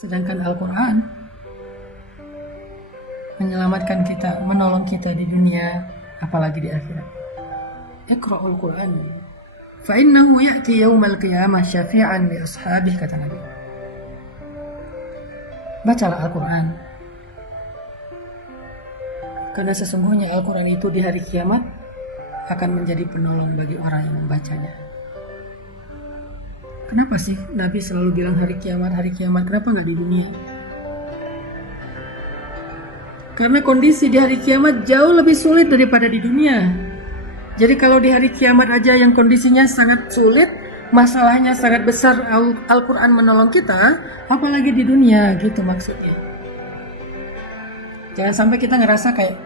Sedangkan Al-Quran menyelamatkan kita, menolong kita di dunia, apalagi di akhirat. Iqra'ul Quran fa innahu ya'ti yaumal qiyamah syafi'an li ashabih, kata Nabi. Bacalah Al-Quran, karena sesungguhnya Al-Quran itu di hari kiamat akan menjadi penolong bagi orang yang membacanya. Kenapa sih Nabi selalu bilang hari kiamat, kenapa nggak di dunia? Karena kondisi di hari kiamat jauh lebih sulit daripada di dunia. Jadi kalau di hari kiamat aja yang kondisinya sangat sulit, masalahnya sangat besar, Al-Quran menolong kita, apalagi di dunia, gitu maksudnya. Jangan sampai kita ngerasa kayak,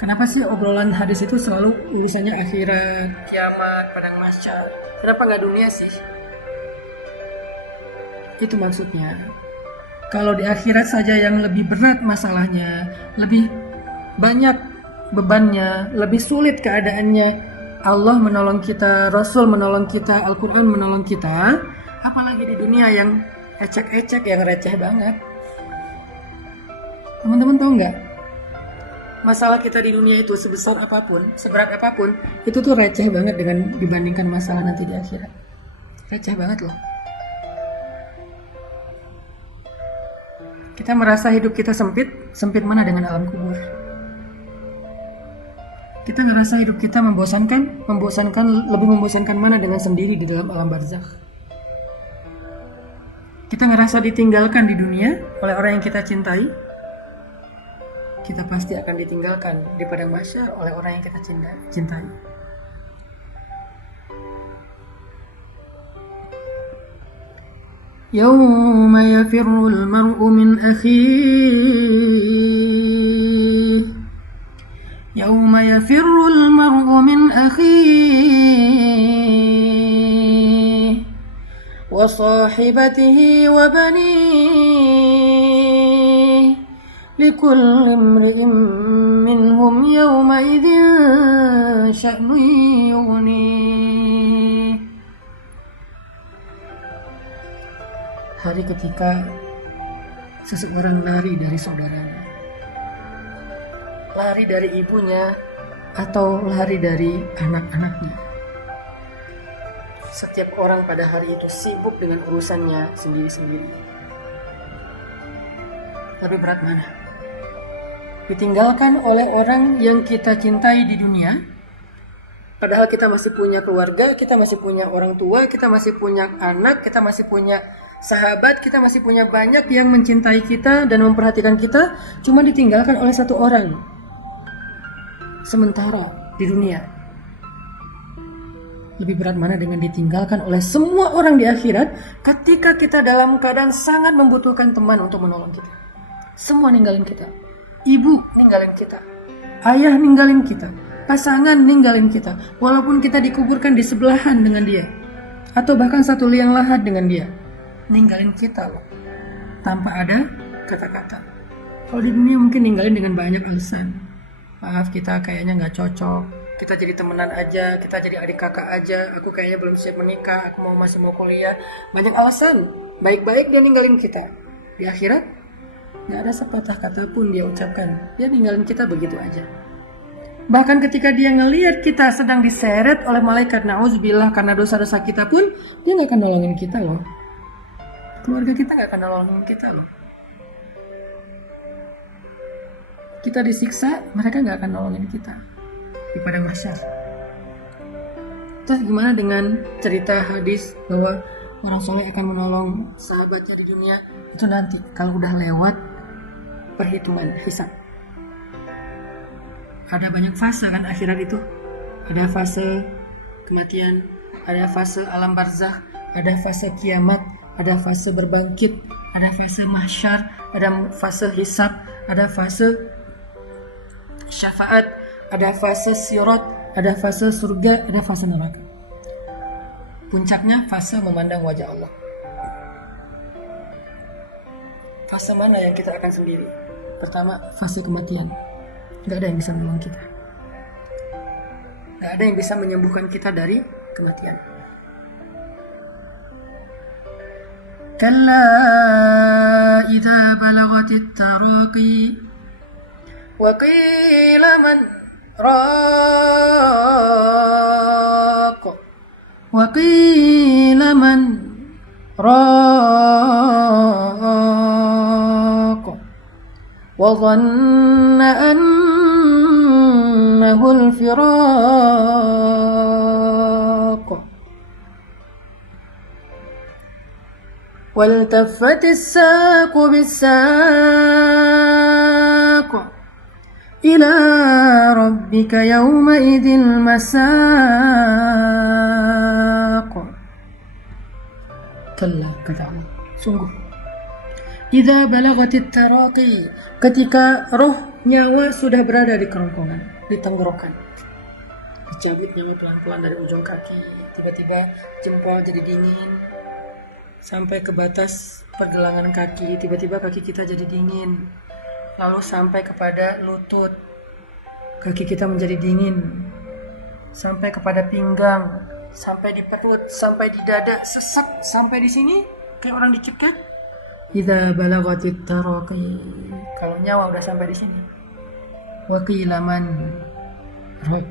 kenapa sih obrolan hadis itu selalu urusannya akhirat, kiamat, padang mahsyar, kenapa nggak dunia sih? Itu maksudnya. Kalau di akhirat saja yang lebih berat masalahnya, lebih banyak bebannya, lebih sulit keadaannya, Allah menolong kita, Rasul menolong kita, Al-Quran menolong kita, apalagi di dunia yang ecek-ecek, yang receh banget. Teman-teman tahu nggak? Masalah kita di dunia itu sebesar apapun, seberat apapun, itu tuh receh banget dengan dibandingkan masalah nanti di akhirat. Receh banget loh. Kita merasa hidup kita sempit mana dengan alam kubur. Kita ngerasa hidup kita membosankan, lebih membosankan mana dengan sendiri di dalam alam barzakh. Kita ngerasa ditinggalkan di dunia oleh orang yang kita cintai. Kita pasti akan ditinggalkan di padang mahsyar oleh orang yang kita cintai. يوم يفر المرء من أخيه يوم يفر المرء من أخيه وصاحبته وبنيه لكل امرئ منهم يومئذ شأن يغنيه. Hari ketika seseorang lari dari saudaranya, lari dari ibunya, atau lari dari anak-anaknya. Setiap orang pada hari itu sibuk dengan urusannya sendiri-sendiri. Lebih berat mana? Ditinggalkan oleh orang yang kita cintai di dunia, padahal kita masih punya keluarga, kita masih punya orang tua, kita masih punya anak, kita masih punya sahabat, kita masih punya banyak yang mencintai kita dan memperhatikan kita, cuma ditinggalkan oleh satu orang sementara di dunia. Lebih berat mana dengan ditinggalkan oleh semua orang di akhirat ketika kita dalam keadaan sangat membutuhkan teman untuk menolong kita. Semua ninggalin kita. Ibu ninggalin kita, ayah ninggalin kita, pasangan ninggalin kita, walaupun kita dikuburkan di sebelahan dengan dia, atau bahkan satu liang lahat dengan dia, ninggalin kita loh, tanpa ada kata-kata. Kalau di dunia mungkin ninggalin dengan banyak alasan. Maaf, kita kayaknya nggak cocok, kita jadi temenan aja, kita jadi adik kakak aja, aku kayaknya belum siap menikah, aku masih mau kuliah. Banyak alasan, baik-baik dia ninggalin kita. Di akhirat nggak ada sepatah kata pun dia ucapkan, dia ninggalin kita begitu aja. Bahkan ketika dia ngelihat kita sedang diseret oleh malaikat, na'udzubillah, karena dosa-dosa kita pun, dia nggak akan nolongin kita loh. Keluarga kita gak akan nolongin kita loh. Kita disiksa, mereka gak akan nolongin kita di padang mahsyar. Terus gimana dengan cerita hadis bahwa orang soleh akan menolong sahabatnya di dunia? Itu nanti kalau udah lewat perhitungan hisab. Ada banyak fase kan akhirat itu. Ada fase kematian, ada fase alam barzakh, ada fase kiamat, ada fase berbangkit, ada fase mahsyar, ada fase hisab, ada fase syafaat, ada fase sirat, ada fase surga, ada fase neraka. Puncaknya fase memandang wajah Allah. Fase mana yang kita akan sendiri? Pertama, fase kematian. Gak ada yang bisa menolong kita. Gak ada yang bisa menyembuhkan kita dari kematian. Kalla وقيل من راق وقيل من راق وظن أنه الفراق والتفت الساق بالساق إلى ربك يومئذ المساق كلا kata Allah, sungguh idza balagatit taraqi, ketika roh nyawa sudah berada di kerongkongan, di tenggorokan, dicabut nyawa pelan-pelan dari ujung kaki, tiba-tiba jempol jadi dingin sampai ke batas pergelangan kaki, tiba-tiba kaki kita jadi dingin, lalu sampai kepada lutut, kaki kita menjadi dingin, sampai kepada pinggang, sampai di perut, sampai di dada, sesak sampai di sini kayak orang dicekek. Idza balagatit taraqi, kalau nyawa udah sampai di sini. Wa qila man raq.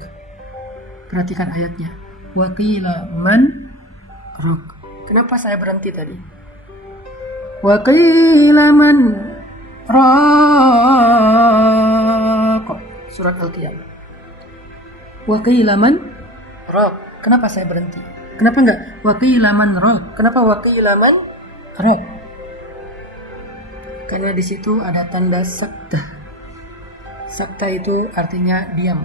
Perhatikan ayatnya. Wa qila man raq. Kenapa saya berhenti tadi? Wa qila man raq. Surat Al-Qiyamah. Wa qila man raq. Kenapa saya berhenti? Kenapa enggak wa qila man raq? Kenapa wa qila man raq? Karena di situ ada tanda sakta. Sakta itu artinya diam.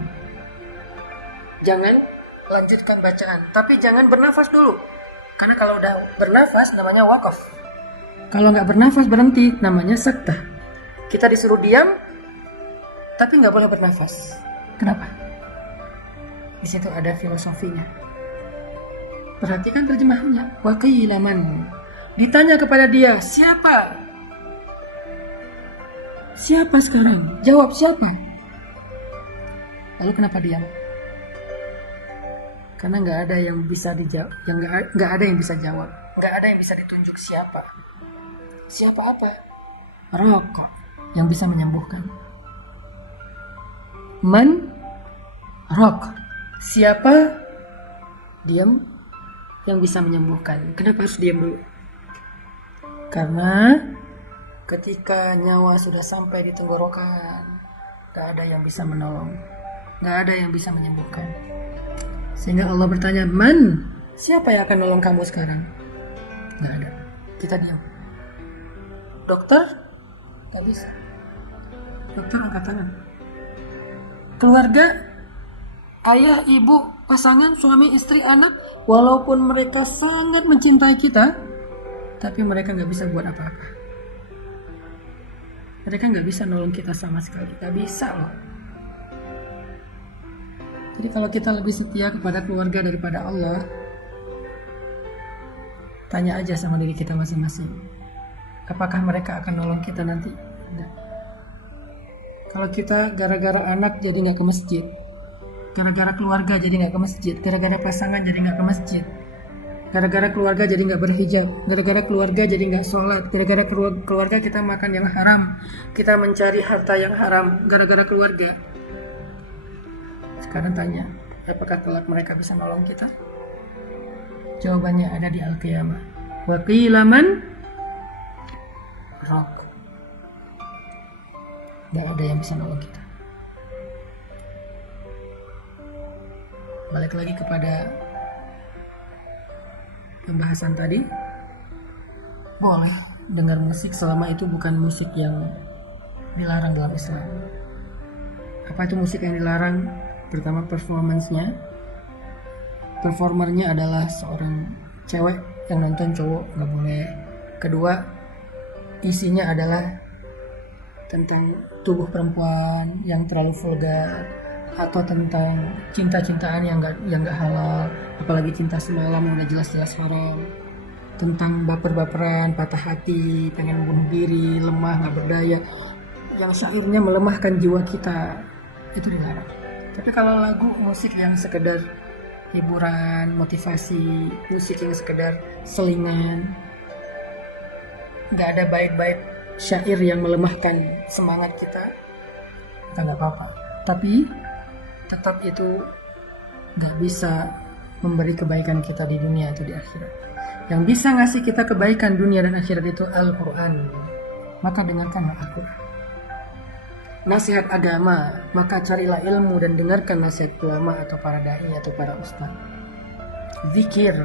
Jangan lanjutkan bacaan, tapi jangan bernafas dulu. Karena kalau udah bernafas namanya wakaf. Kalau nggak bernafas berhenti namanya sakta. Kita disuruh diam, tapi nggak boleh bernafas. Kenapa? Di situ ada filosofinya. Perhatikan terjemahannya. Wa qila man. Ditanya kepada dia, siapa? Siapa sekarang? Jawab siapa? Lalu kenapa diam? Karena nggak ada yang bisa dijawab, nggak ada yang bisa jawab, nggak ada yang bisa ditunjuk siapa. Siapa apa? Rok yang bisa menyembuhkan. Man rok. Siapa? Diam yang bisa menyembuhkan. Kenapa harus diam dulu? Karena ketika nyawa sudah sampai di tenggorokan, gak ada yang bisa menolong, gak ada yang bisa menyembuhkan. Sehingga Allah bertanya, man? Siapa yang akan nolong kamu sekarang? Gak ada. Kita diam. Dokter? Gak bisa. Dokter angkat tangan. Keluarga? Ayah, ibu, pasangan, suami, istri, anak, walaupun mereka sangat mencintai kita, tapi mereka gak bisa buat apa-apa. Mereka nggak bisa nolong kita sama sekali, nggak bisa loh. Jadi kalau kita lebih setia kepada keluarga daripada Allah, tanya aja sama diri kita masing-masing, apakah mereka akan nolong kita nanti? Enggak. Kalau kita gara-gara anak jadi nggak ke masjid, gara-gara keluarga jadi nggak ke masjid, gara-gara pasangan jadi nggak ke masjid, gara-gara keluarga jadi nggak berhijab, gara-gara keluarga jadi nggak sholat, gara-gara keluarga kita makan yang haram, kita mencari harta yang haram, gara-gara keluarga. Sekarang tanya, apakah kelak mereka bisa nolong kita? Jawabannya ada di Al-Qiyamah. Wa qila man raq. Nggak ada yang bisa nolong kita. Balik lagi kepada pembahasan tadi, boleh dengar musik selama itu bukan musik yang dilarang dalam Islam. Apa itu musik yang dilarang? Pertama, performance-nya. Performernya adalah seorang cewek yang nonton cowok, nggak boleh. Kedua, isinya adalah tentang tubuh perempuan yang terlalu vulgar, atau tentang cinta-cintaan yang nggak halal, apalagi cinta semalam yang udah jelas-jelas haram, tentang baper-baperan, patah hati, pengen bunuh diri, lemah, nggak berdaya, yang syairnya melemahkan jiwa kita, itu dilarang. Tapi kalau lagu musik yang sekedar hiburan, motivasi, musik yang sekedar selingan, nggak ada bait-bait syair yang melemahkan semangat kita, maka nggak apa-apa. Tapi tetap itu nggak bisa memberi kebaikan kita di dunia atau di akhirat. Yang bisa ngasih kita kebaikan dunia dan akhirat itu Al-Quran. Maka dengarkanlah Al-Quran. Nasihat agama, maka carilah ilmu dan dengarkan nasihat ulama atau para dai atau para ustaz. Zikir,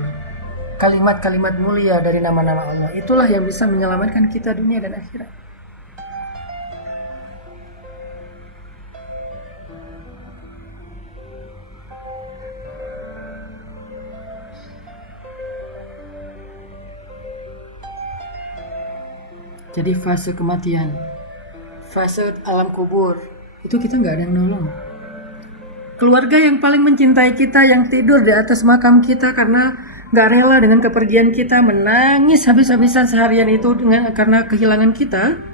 kalimat-kalimat mulia dari nama-nama Allah, itulah yang bisa menyelamatkan kita dunia dan akhirat. Jadi fase kematian, fase alam kubur, itu kita nggak ada yang nolong. Keluarga yang paling mencintai kita, yang tidur di atas makam kita karena nggak rela dengan kepergian kita, menangis habis-habisan seharian itu karena kehilangan kita,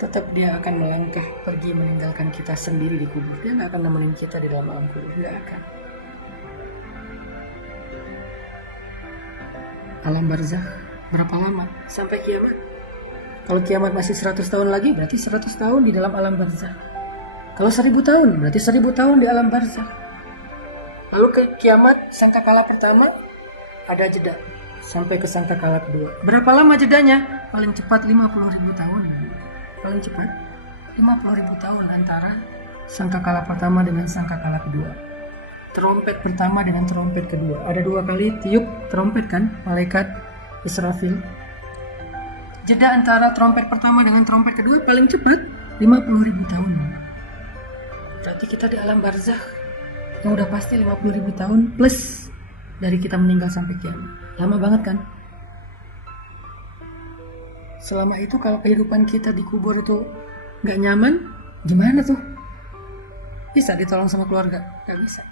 tetap dia akan melangkah pergi meninggalkan kita sendiri di kubur. Dia nggak akan nemenin kita di dalam alam kubur, nggak akan. Alam barzakh berapa lama? Sampai kiamat. Kalau kiamat masih 100 tahun lagi, berarti 100 tahun di dalam alam barzakh. Kalau 1000 tahun, berarti 1000 tahun di alam barzakh. Lalu ke kiamat sangkakala pertama ada jeda sampai ke sangkakala kedua. Berapa lama jedanya? Paling cepat 50.000 tahun. Paling cepat 50.000 tahun antara sangkakala pertama dengan sangkakala kedua. Trompet pertama dengan trompet kedua. Ada 2 kali tiup trompet kan, malaikat Israfil. Jeda antara trompet pertama dengan trompet kedua paling cepat 50.000 tahun. Berarti kita di alam barzakh yang udah pasti 50.000 tahun plus dari kita meninggal sampai kiamat. Lama banget kan? Selama itu kalau kehidupan kita di kubur itu gak nyaman, gimana tuh? Bisa ditolong sama keluarga? Gak bisa.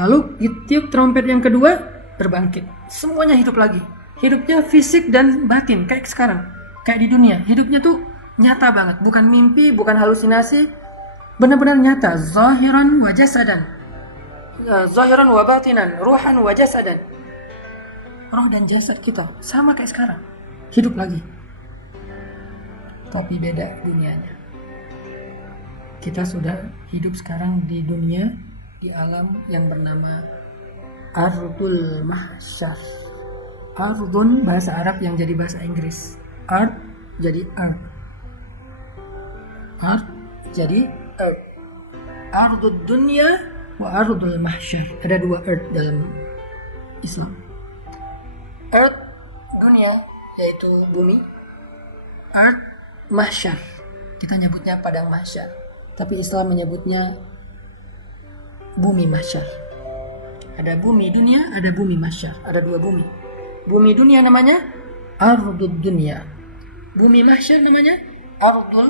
Lalu tiup trompet yang kedua, terbangkit. Semuanya hidup lagi. Hidupnya fisik dan batin kayak sekarang. Kayak di dunia. Hidupnya tuh nyata banget. Bukan mimpi, bukan halusinasi. Benar-benar nyata. Zahiran wa jasadan. Zahiran wa batinan. Ruhan wa jasadan. Roh dan jasad kita sama kayak sekarang. Hidup lagi. Tapi beda dunianya. Kita sudah hidup sekarang di dunia, di alam yang bernama Ardul Mahsyar. Ardun bahasa Arab yang jadi bahasa Inggris. Ard jadi earth. Ard jadi earth. Ardud dunya wa ardul mahsyar. Ada 2 earth dalam Islam. Earth dunia yaitu bumi. Earth mahsyar. Kita nyebutnya padang mahsyar. Tapi Islam menyebutnya bumi mahsyar. Ada bumi dunia, ada bumi mahsyar. Ada 2 bumi. Bumi dunia namanya Ardud dunia. Bumi mahsyar namanya Ardul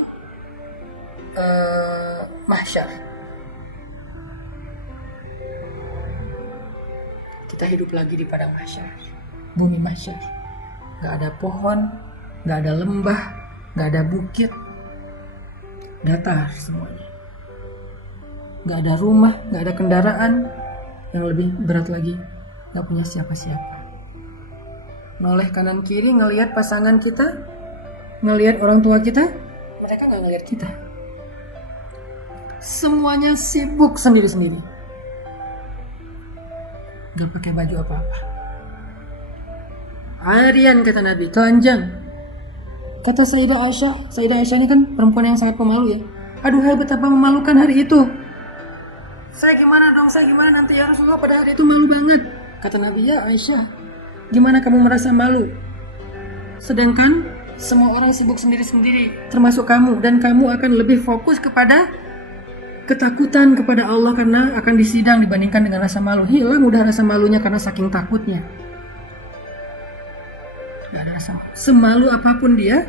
mahsyar. Kita hidup lagi di padang mahsyar. Bumi mahsyar. Gak ada pohon, gak ada lembah, gak ada bukit. Datar semuanya. Gak ada rumah, gak ada kendaraan. Yang lebih berat lagi, gak punya siapa-siapa. Noleh kanan kiri ngelihat pasangan kita, ngelihat orang tua kita, mereka gak ngelihat kita. Semuanya sibuk sendiri-sendiri. Gak pakai baju apa-apa. Arian kata Nabi, telanjang. Kata Sayyidah Aisyah ini kan perempuan yang sangat pemalu ya. Aduhai betapa memalukan hari itu. Saya gimana nanti ya Rasulullah, pada hari itu malu banget. Kata Nabi, ya Aisyah, gimana kamu merasa malu? Sedangkan semua orang sibuk sendiri-sendiri, termasuk kamu. Dan kamu akan lebih fokus kepada ketakutan kepada Allah karena akan disidang dibandingkan dengan rasa malu. Hilang udah rasa malunya karena saking takutnya. Gak ada rasa malu. Semalu apapun dia,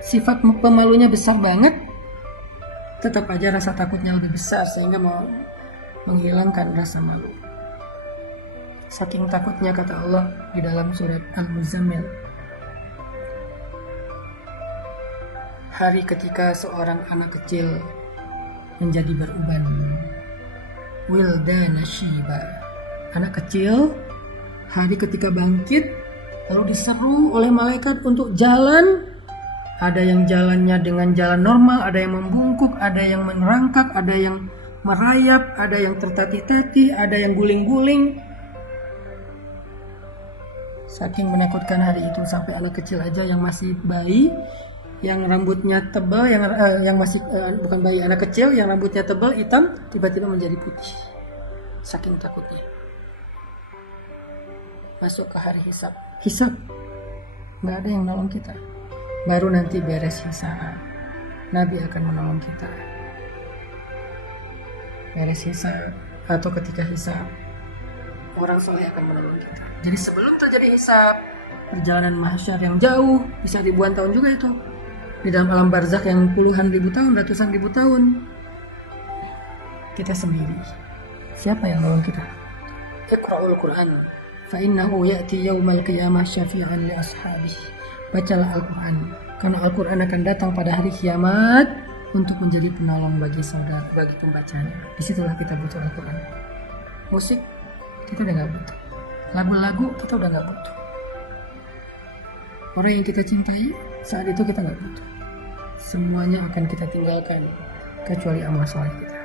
sifat pemalunya besar banget, tetap aja rasa takutnya lebih besar sehingga mau menghilangkan rasa malu. Saking takutnya kata Allah di dalam surat Al-Muzammil. Hari ketika seorang anak kecil menjadi beruban. Wildana Shiba. Anak kecil hari ketika bangkit lalu diseru oleh malaikat untuk jalan, Ada yang jalannya dengan jalan normal, ada yang membungkuk, ada yang merangkak, ada yang merayap, ada yang tertatih-tatih, ada yang guling-guling. Saking menakutkan hari itu sampai anak kecil aja yang masih bayi, yang rambutnya tebal, yang masih bukan bayi, anak kecil yang rambutnya tebal hitam tiba-tiba menjadi putih. Saking takutnya. Masuk ke hari hisab. Hisab, nggak ada yang nolong kita. Baru nanti beres hisab, Nabi akan menolong kita. Beres hisab atau ketika hisab, orang soleh akan menolong kita. Jadi sebelum terjadi hisab, perjalanan mahsyar yang jauh, bisa ribuan tahun juga itu, di dalam alam barzakh yang puluhan ribu tahun, ratusan ribu tahun, kita sendiri. Siapa yang menolong kita? Iqra'ul Quran, fa innahu ya'ti yaumal qiyamah syafi'an li ashabihi. Bacalah Al-Quran, karena Al-Quran akan datang pada hari kiamat untuk menjadi penolong bagi saudara, bagi pembacanya. Disitulah kita butuh Al-Quran. Musik kita udah gak butuh, lagu-lagu kita udah gak butuh, orang yang kita cintai saat itu kita gak butuh. Semuanya akan kita tinggalkan kecuali amal soleh kita.